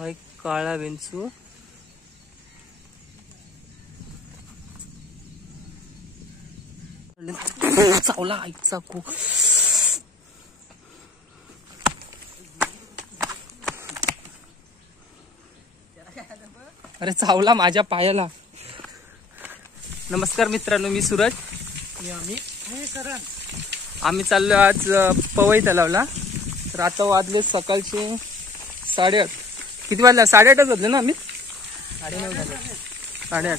हा एक काळा विंचू. चावला आईचा खूप. अरे चावला माझ्या पायाला. नमस्कार मित्रांनो, मी सूरज. आम्ही चाललो आज पवई तलावला. तर आता वाजले सकाळचे 8:30. किती वाजले? 8:30 वाजले ना आम्ही. 9:30 झाले. 8:30.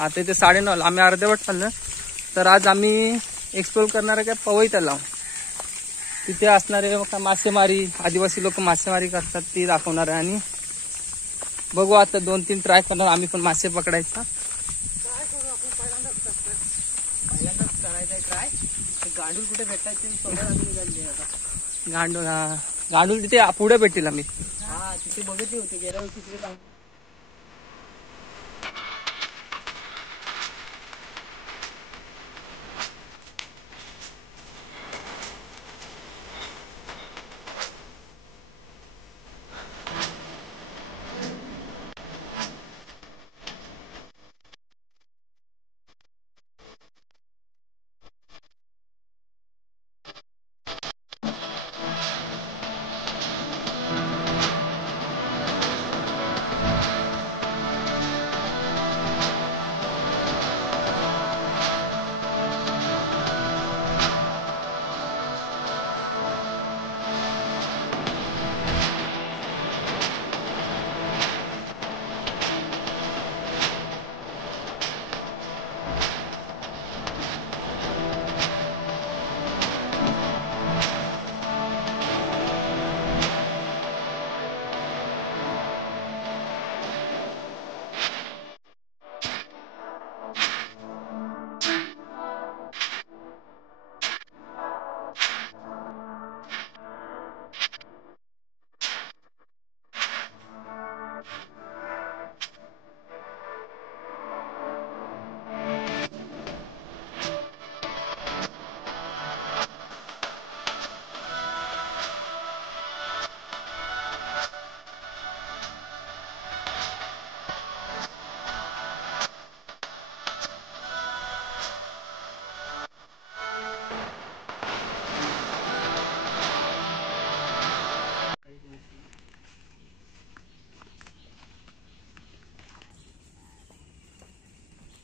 आता इथे 9:30. आम्ही अर्धवट चाललो. तर आज आम्ही एक्सप्लोर करणार आहे काय पवई तलाव. तिथे असणारे मासेमारी, आदिवासी लोक मासेमारी करतात ती दाखवणार आहे. आणि बघू आता 2-3 ट्राय करणार आम्ही पण मासे पकडायचा. पहिल्यांदाच करायचा ट्राय. गांडूल कुठे भेटायचे गांडूल. हा गांडूल तिथे पुढे भेटेल. आम्ही तिथे बघितली होती गेल्या वर्षी तिथे.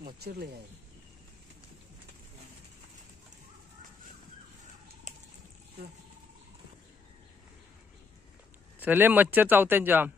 मच्छर लय आहे. चले मच्छर चावतात जाम.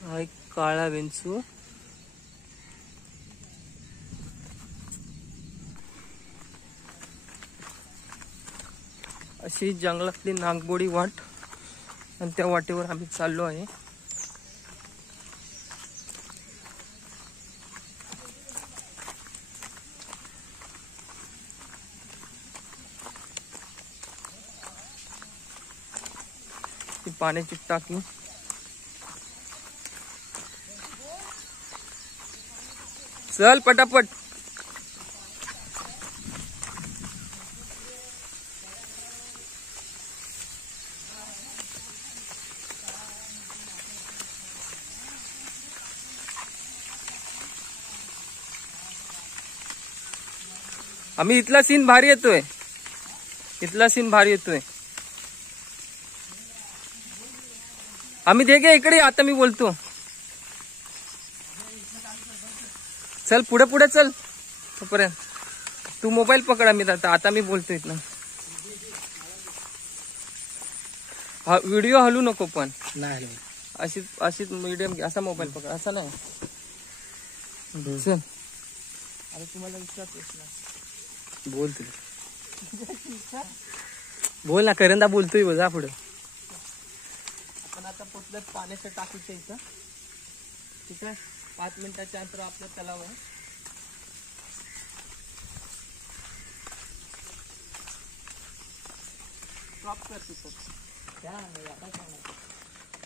हा एक काळा विंचू. अशी जंगलातली नागबोडी वाट. आणि त्या वाटेवर आम्ही चाललो आहे. ती पाण्याची टाकी. चल पटापट. आम्ही इथला सीन भारी येतोय. इथला सीन भारी येतोय. आम्ही देखे इकडे. आता मी बोलतो. चल पुढे पुढे चल. तोपर्यंत तू मोबाईल पकडा. मी आता मी बोलतो इथनं. व्हिडिओ हलू नको पण. नाही अशीच मीडियम घे. असा मोबाईल पकड. असा नाही. चल आता तुम्हाला विचारतो. बोल तुला. बोल ना. करंदा बोलतोय. जा पुढे. आपण आता पोचल्यात पाण्याच्या टाकीच्या इथं. ठीक आहे. 5 मिनिटाच्या अंतर आपला तलाव आहे.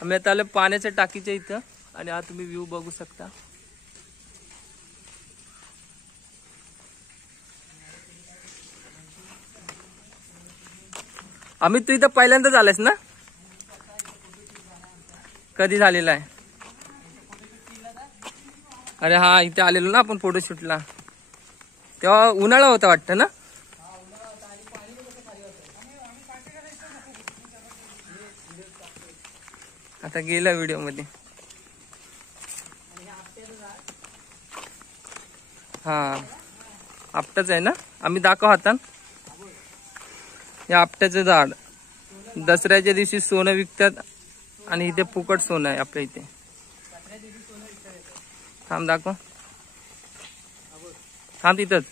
आम्ही आता आलो पाण्याच्या टाकीच्या इथं आणि हा तुम्ही व्ह्यू बघू शकता. आम्ही तू इथं पहिल्यांदाच आलास ना? कधी झालेला आहे? अरे हा, इथे आलेलो ना आपण फोटोशूटला, तेव्हा उन्हाळा होता वाटतं ना? आता गेला व्हिडिओ मध्ये. हा, आपटाच आहे ना? आम्ही दाखव हातान. हे आपट्याचं झाड दसऱ्याच्या दिवशी सोनं विकतात आणि इथे फुकट सोनं आहे आपल्या इथे. थांब दाखव. थांब तिथंच.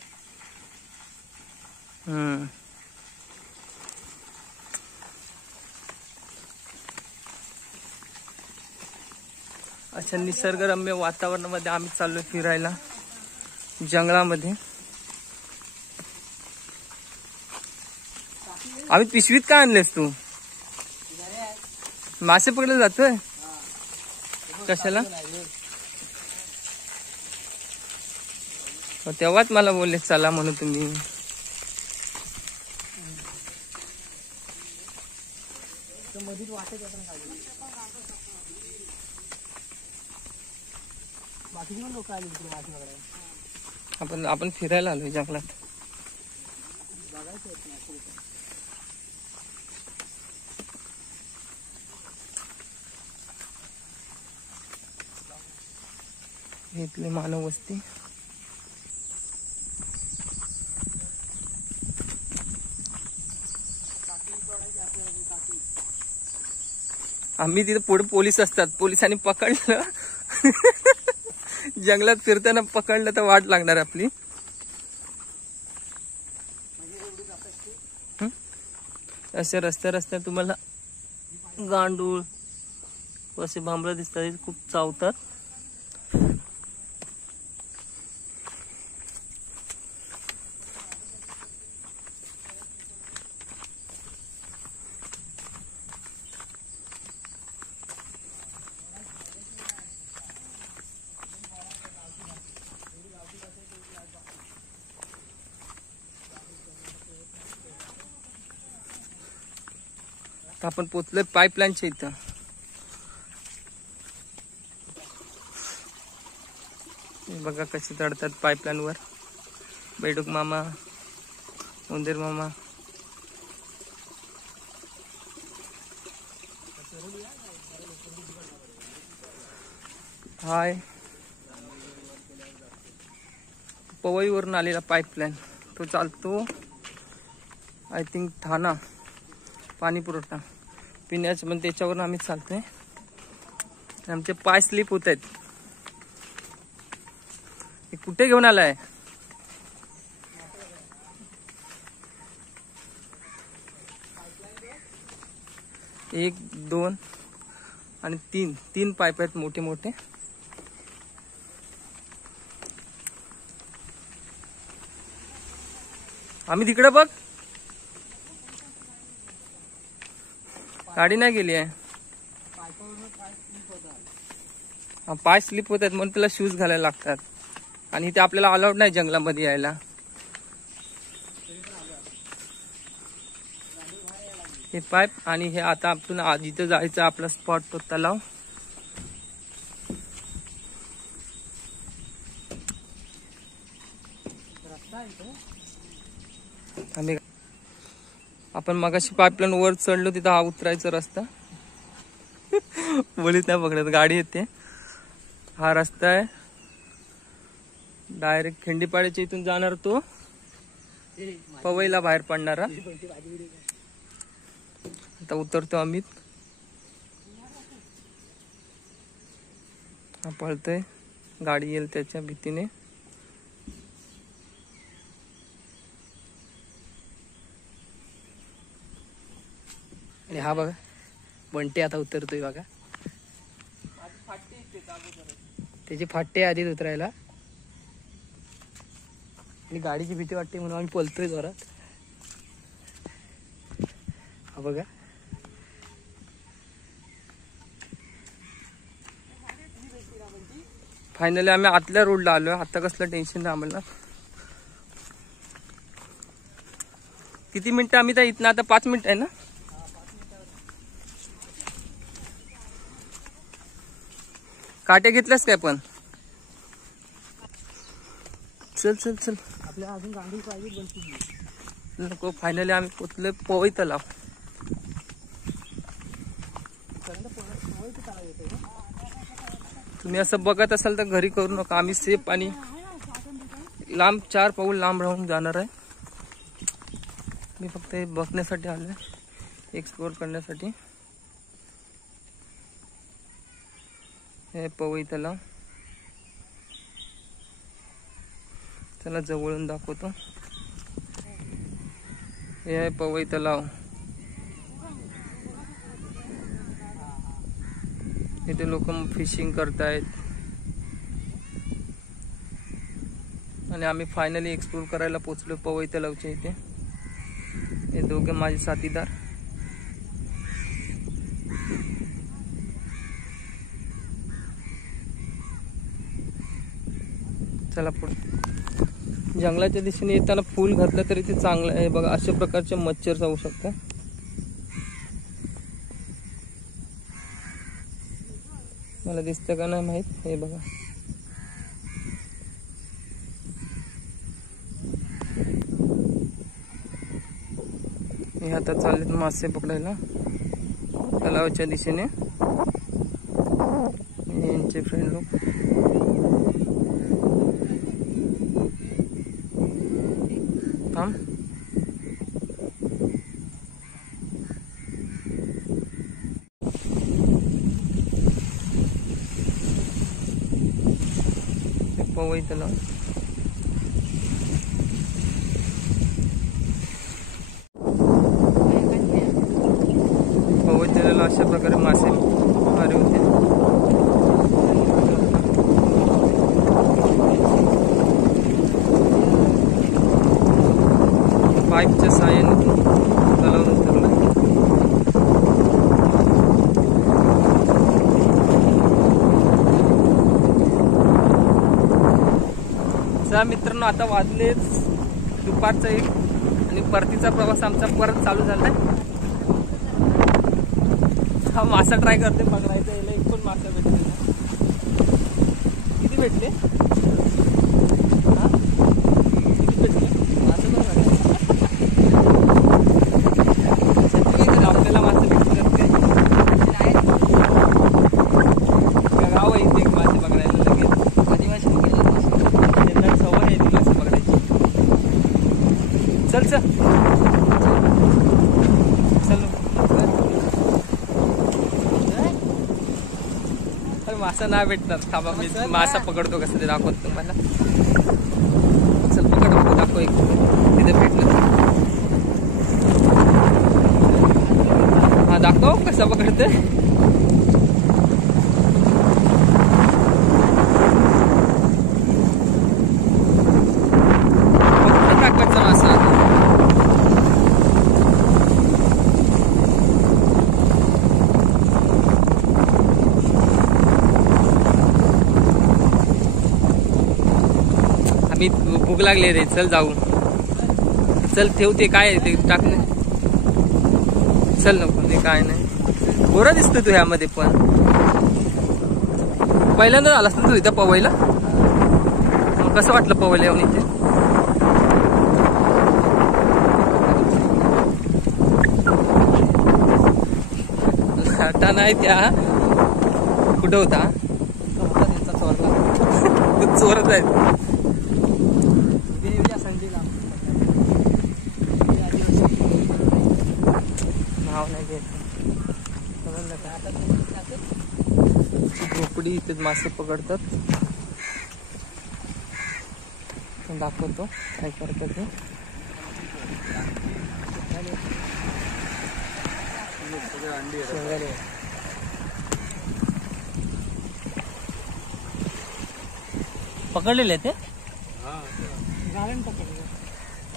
अच्छा, निसर्गरम्य वातावरणामध्ये आम्ही चाललोय फिरायला जंगलामध्ये. आम्ही पिशवीत काय आणलेस तू? मासे पकडले जातोय कशाला? तेव्हाच मला बोलले चला म्हणून तुम्ही. आपण फिरायला आलोय जंगलात. इथले मानव वस्ती. आम्ही तिथे पुढे पोलीस असतात, पोलिसांनी पकडलं जंगलात फिरताना पकडलं तर वाट लागणार आपली. असे रस्त्या तुम्हाला गांडूळ असे भांबळ दिसतात, खूप चावतात. आपण पोचलोय पाईपलाईनच्या इथं. बघा कसे चढतात पाईपलाईन वर. बेडूक मामा, उंदीर मामा. हाय, पवईवरून आलेला पाईपलाईन तो चालतो आय थिंक ठाणा. पाणी पुरवठा पिण्याचं, पण त्याच्यावरून आम्ही चालतोय. आमचे पाय स्लिप होत आहेत. कुठे घेऊन आलाय? 1, 2 आणि 3 पाईप आहेत मोठे मोठे. आम्ही तिकडे बघ, गाडी नाही गेली आहे. पाय स्लिप होत आहेत म्हणून त्याला शूज घालायला लागतात. आणि इथे आपल्याला अलाउड नाही जंगलामध्ये यायला. हे पाईप आणि हे आता आपण जिथे जायचं आपला स्पॉट तो तलाव. आपण मगाशी पाईपलाईन वर चढलो तिथं हा उतरायचा रस्ता. बोलीत नाही पकडत, गाडी येते. हा रस्ता आहे डायरेक्ट खिंडीपाड्याच्या इथून जाणार तो पवईला बाहेर पडणारा. आता उतरतो आम्ही. हा पळतोय, गाडी येईल त्याच्या भीतीने. आणि हा बघा बंटी आता उतरतोय बघा. त्याची फाटे आधीच उतरायला आणि गाडीची भीती वाटते म्हणून आम्ही पळतोय जोरात. हा बघा फायनली आम्ही आतल्या रोडला आलोय. आता कसलं टेन्शन नाही आम्हाला. किती मिनिटं आम्ही तर इथनं आता 5 मिनिटं आहे ना. काटे घेतल्यास काय पण. चल चल चल आपल्या अजून गाडी पाहिजे नको. फायनली आम्ही पोचलोय पवई तलाव. तुम्ही असं बघत असाल तर घरी करू नका. आम्ही सेफ आणि लांब 4 पाऊल लांब राहून जाणार आहे. मी फक्त हे बघण्यासाठी आलोय, एक्सप्लोर करण्यासाठी. हे पवई तलाव. चला जवळून दाखवतो. हे आहे पवई तलाव. इथे लोक फिशिंग करतायत आणि आम्ही फायनली एक्सप्लोर करायला पोहोचलो पवई तलावच्या इथे. हे दोघे माझे साथीदार. चला पुढे. जंगलाच्या दिशेने येताना फूल घातलं तरी ते चांगलं आहे. बघा अशा प्रकारचे मच्छर जाऊ शकतात. मला दिसतं का नाही माहित. हे बघा हे आता चाललेत मासे पकडायला तलावाच्या दिशेने. यांचे फ्रेंड लोक. थांब. पवई तलाव. पवई तलावाला अशा प्रकारे मासे मारे होते. पाईपच्या साहाय्याने तलाव उतरला. चला मित्रांनो, आता वाजलेच दुपारचा 1 आणि परतीचा प्रवास आमचा परत चालू झालाय. हा मासा ट्राय करते पकडायचा. याला 1 पण मासा भेटले. किती भेटले. किती भेटले मासा पण आपल्याला मासे भेटले गाव आहे इथे मासे पकडायला. लगेच आदिवासी त्यांना सवय आहे ती मासे पकडायची. चल चल चल. मासा नाही भेटणार. थांबा मी मासा पकडतो कसं ते दाखवतो तुम्हाला. चल पकड दाखव. एक तिथे भेटलं. हा दाखव कसा पकडतोय. टाकायचा मासा. आम्ही भूक लागली रे. चल जाऊ. चल ठेवते. काय ते टाकले. चल नको ते काय नाही. गोरा दिसतोय तू ह्यामध्ये. पण पहिल्यांदा आलास ना तू इथं पवईला. कसं वाटलं पवईला येऊन इथे. आता नाही त्या कुठं होता चोरत आहेत. नाव नाही घ्यायचं. झोपडी इथे मासे पकडतात. दाखवतो काय करतात ते. पकडलेले ते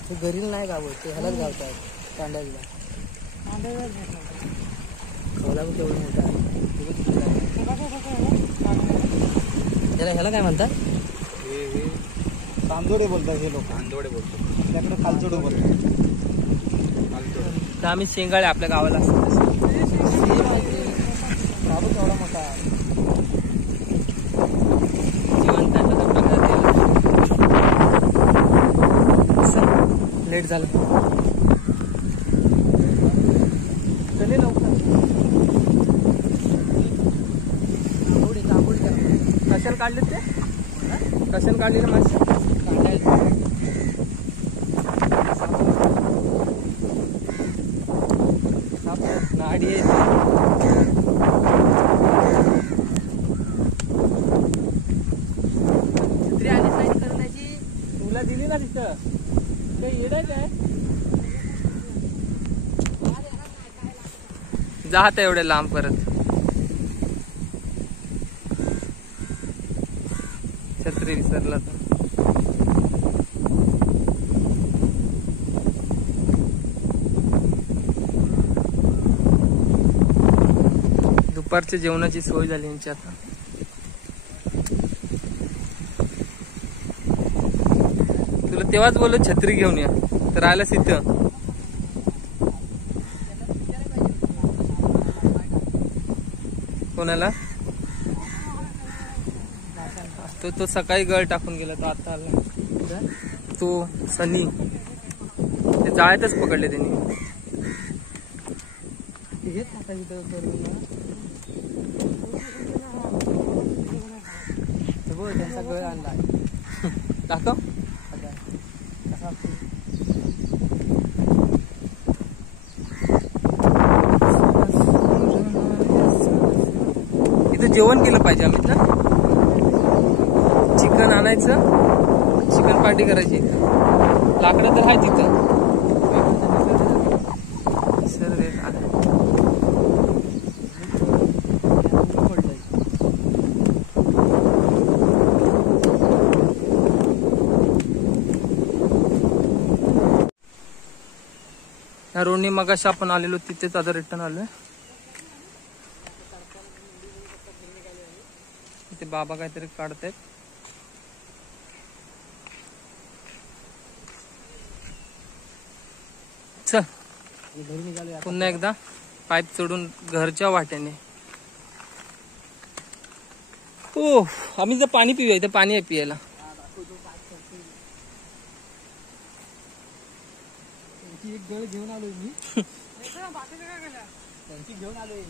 ते गरील नाही गावत, ते ह्यालाच गावतात कांड्याला. खवला पण तेवढं मोठा आहे. त्याला ह्याला काय म्हणतात? तांदोडे बोलतात हे लोक. तांदोडे बोलतात, आपल्याकडे खालचोडे बोलतात. तर आम्ही शेंगाळे आपल्या गावाला असतो एवढा मोठा आहे. लेट झालं. चले लवकर. कशाला काढले ते? कशाला काढलेलं मासे? नाडी आहे. छत्री आणि साईड करण्याची तुला दिली ना तिथं. ते येणार काय जात एवढे लांब परत. छत्री विसरला तर. दुपारच्या जेवणाची सोय झाली यांची आता. तुला तेव्हाच बोललो छत्री घेऊन या, तर आलास इथं. कोणाला? तो सकाळी गळ टाकून गेला, तो आता आला. तो सनी ते जाळ्यातच पकडले त्यांनी. त्यांचा गळ आणला. दाखव. इथं जेवण केलं पाहिजे आम्ही ना. चिकन आणायचं, चिकन पार्टी करायची इथं. लाकडं तर आहे तिथं. ह्या रोडनी मगाशी आपण आलेलो तिथेच आता रिटर्न आलोय. इथे बाबा काहीतरी काढतायत. चल पुन्हा एकदा पाईप चढून घरच्या वाटेने. ओ आम्ही जर पाणी पिऊया, इथं पाणी आहे पियाला. एक गळ घेऊन आलोय मी. त्यांची घेऊन आलोय.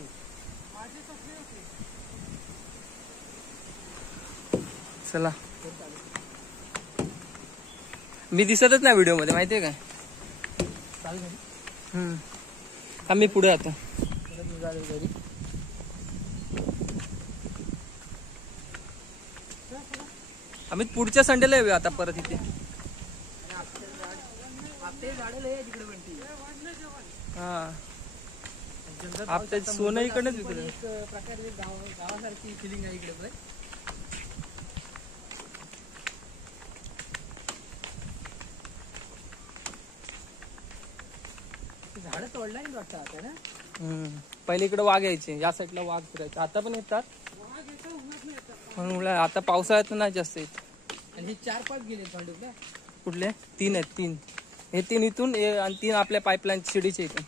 चला, मी दिसतच नाही व्हिडिओ मध्ये, माहितीये काय? आम्ही पुढे आता आम्ही पुढच्या संडेला येऊया आता परत इथे. हा आपल्या सोनं इकडनंच विकलं. प्रकारे गावासारखी फिलिंग आहे इकडे. झाड तोडला नाही वाटतं आता ना. पहिले इकडे वाघ यायचे, या साईडला वाघ फिरायचे. आता पण येतात म्हणून. आता पावसाळ्यात नाही जास्त येत. आणि हे 4-5 गेले पांडू का? कुठले? 3 आहेत. 3 हे 3 इथून आणि 3 आपल्या पाईपलाईन शिडीचे इथून.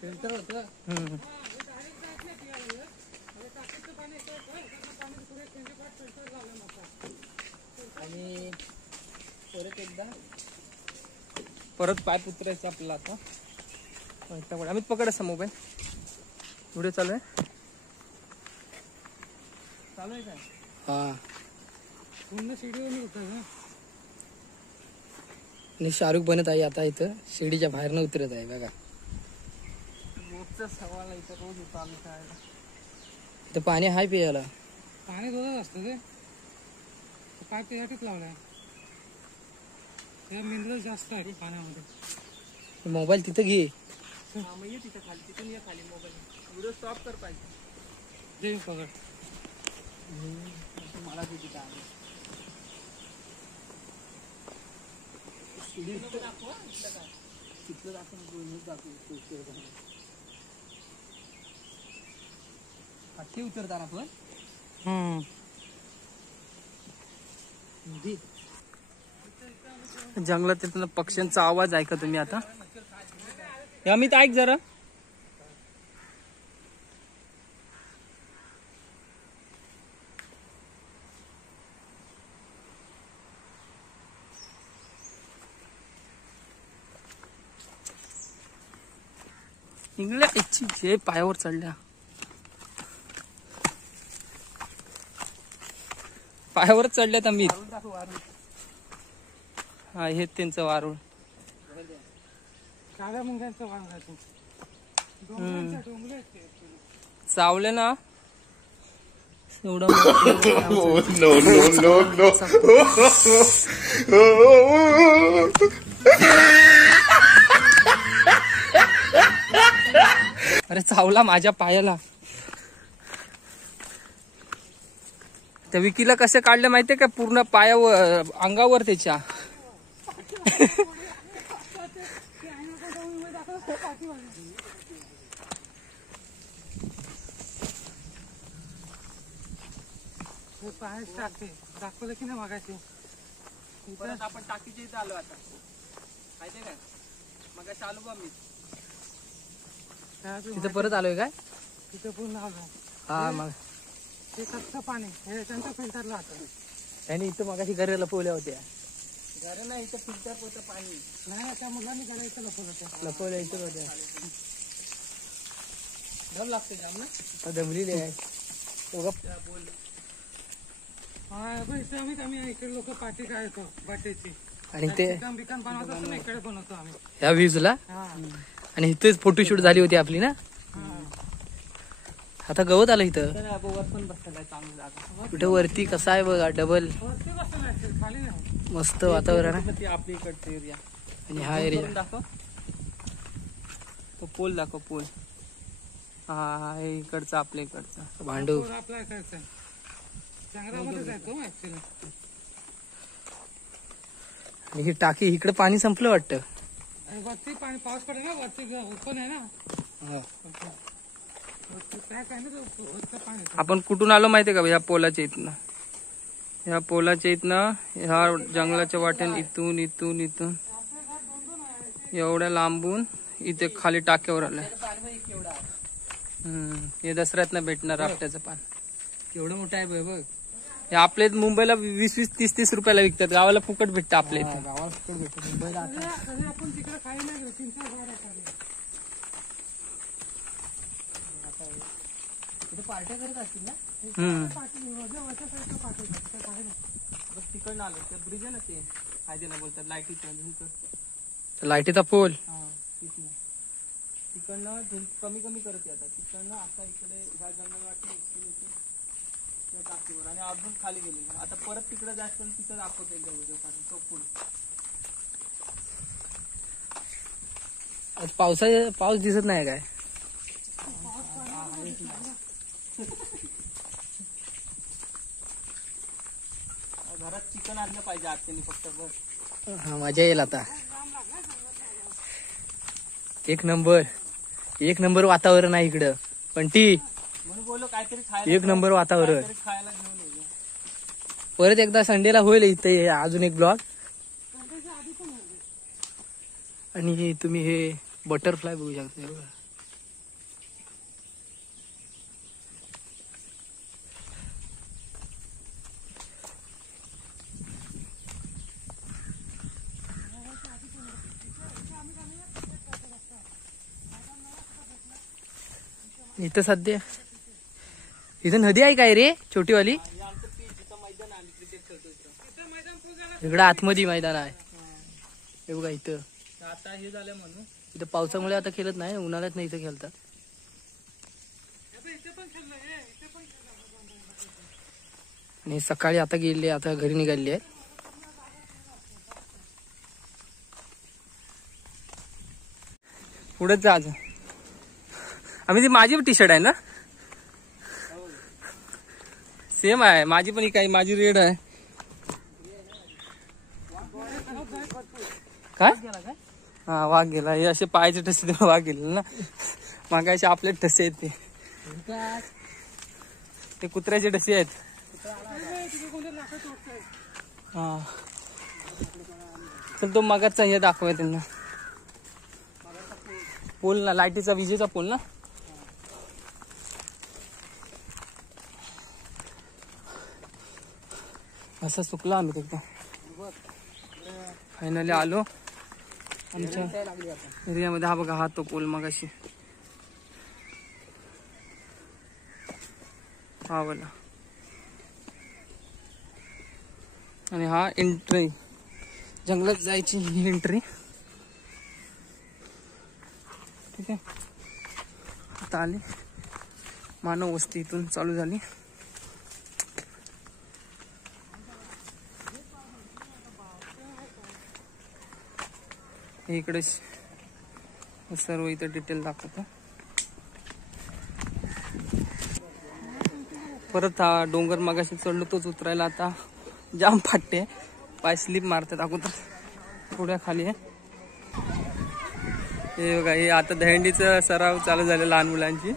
फिल्टर होतं. आणि परत एकदा परत पाईप उतरायचं आपल्याला आता. आम्ही पकडायचा मोबाईल. व्हिडिओ चालू आहे. चालू आहे काय? हा पूर्ण शिडीवर होता ना. आणि शाहरुख बनत आहे आता इथं. शिडीच्या बाहेर न उतरत आहे बघा. रोजचा सवाल इथं रोज होता आम्ही खायला. इथं पाणी हाय पियाला. पाणी रोजच असतं ते. पाईप त्याच्यातच लावलाय. मिनरल जास्त आहे पाण्यामध्ये. मोबाईल तिथं घे. तिथं खाली, तिथून ये खाली मोबाईल. व्हिडिओ स्टॉप कर पाहिजे. मला किती काय उतरताना आपण जंगलात तिथून पक्ष्यांचा आवाज ऐका तुम्ही आता. अमित ऐक जरा. इंगल्या इच्छी जे पायावर चढल्या. पायावर चढल्यात अमित. हा हे त्यांचं वारुळ. चावले ना एवढं. अरे चावला माझ्या पायाला. त्या विकीला कसे काढले माहितीये का? पूर्ण पायावर अंगावर त्याच्या. दाखवलं की नाही मागायचे. आपण टाकीच्या इथे आलो आता माहितीये काय? मग चालू बा मी तिथे परत आलोय काय? तिथे पूर्ण आलो. हा मग ते कच्चं पाणी हे त्यांच्या फिल्टरला होतं. त्यांनी इथं मगाशी घरी लपवल्या होत्या. घरी नाही इथं फिल्टर होतं पाणी. नाही त्या मुलांनी घरा इथं लपवल्या इथं होत्या. दम लागते जाम ना. दमलेली आहे. बोल. आम्ही इकडे लोक पाठी काय येतो बाटेची. आणि ते बिकन बनवतो ना इकडे बनवतो आम्ही ह्या व्ह्यूजला. आणि इथेच फोटोशूट झाली होती आपली ना. आता गवत आलं इथं. कुठे वरती कसा आहे बघा. डबल मस्त वातावरण आहे. आपल्या इकडचा एरिया आणि हा एरिया दाखव. तो पोल दाखव. पोल हा हे इकडचा आपल्या इकडचा भांडू. आपल्या इकडचा जंगलामध्ये जातो ऍक्च्युअली. आणि ही टाकी इकडे पाणी संपलं वाटतं. वरती पाणी पाऊस पडेल ना. वरती ओपन आहे ना. आपण कुठून आलो माहितीये का? ह्या पोलाच्या इथनं. ह्या पोलाच्या इथनं ह्या जंगलाच्या वाटेन इथून इथून इथून एवढ्या लांबून इथे खाली टाक्यावर आलंय. हे दसऱ्यात भेटणार आपट्याचं पान. एवढं मोठं आहे बघ. हे आपल्या मुंबईला 20-20, 30-30 रुपयाला विकतात. गावाला फुकट भेटतं आपल्या इथे. गावाला फुकट भेटतं. मुंबईला आपण तिकडे काही नाही. पार्ट्या करत असतील ना. तिकडनं आलं. ते ब्रिज आहे ना. ते आयदेला बोलतात लाईटीचा पोल. तिकडनं कमी कमी करत येतात. तिकडनं आता इकडे ह्या जंगल वाटलं टाकीवर आणि अजून खाली गेली. आता परत तिकडे जास्त पण तिथं दाखवतो एक तो पूल. पाऊस दिसत नाही काय? घरात चिकन आणलं पाहिजे आत्याने फक्त बस. हा मजा येईल आता. एक नंबर वातावरण आहे इकडं. पण ती म्हणून बोललो काहीतरी खायला. एक नंबर वातावरण. खायला घेऊन ये. परत एकदा संडेला होईल इथे अजून एक ब्लॉग. आणि तुम्ही हे बटरफ्लाय बघू शकता. इथं सध्या इथं नदी आहे काय रे छोटीवाली. इकडं आतमध्ये मैदान आहे. हे बघा इथं आता हे झालं म्हणून. इथं पावसामुळे आता खेळत नाही. उन्हाळ्यात नाही इथं खेळतात. आणि सकाळी आता गेले. आता घरी निघाली आहे. पुढेच जा. आम्ही ती माझी टी शर्ट आहे ना. सेम आहे माझी पण काही माझी रेड आहे. काय हा वाघ गेला. हे असे पायाचे ठसे ते वाघ गेले ना. मागायचे आपले ठसे आहेत ते कुत्र्याचे ठसे आहेत. हा तर तो मगाचा हे दाखवूया त्यांना. पोल ना लाईटीचा विजेचा पोल ना. असं चुकला आम्ही तिथं. फायनली आलो आमच्या एरियामध्ये. हा बघा हा तो पोल मगाशी हा बोला. आणि हा एंट्री जंगलात जायची ही एंट्री. ठीक आहे आता आली मानव वस्ती इथून चालू झाली. इकडे सर्व इथं डिटेल दाखवतो. परत हा डोंगर मगाशी चढलो तोच उतरायला आता जाम फाटते. पाय स्लिप मारतात अगोदर थोड्या खाली आहे. हे बघा हे आता दहीहंडीचा सराव चालू झाले लहान मुलांची.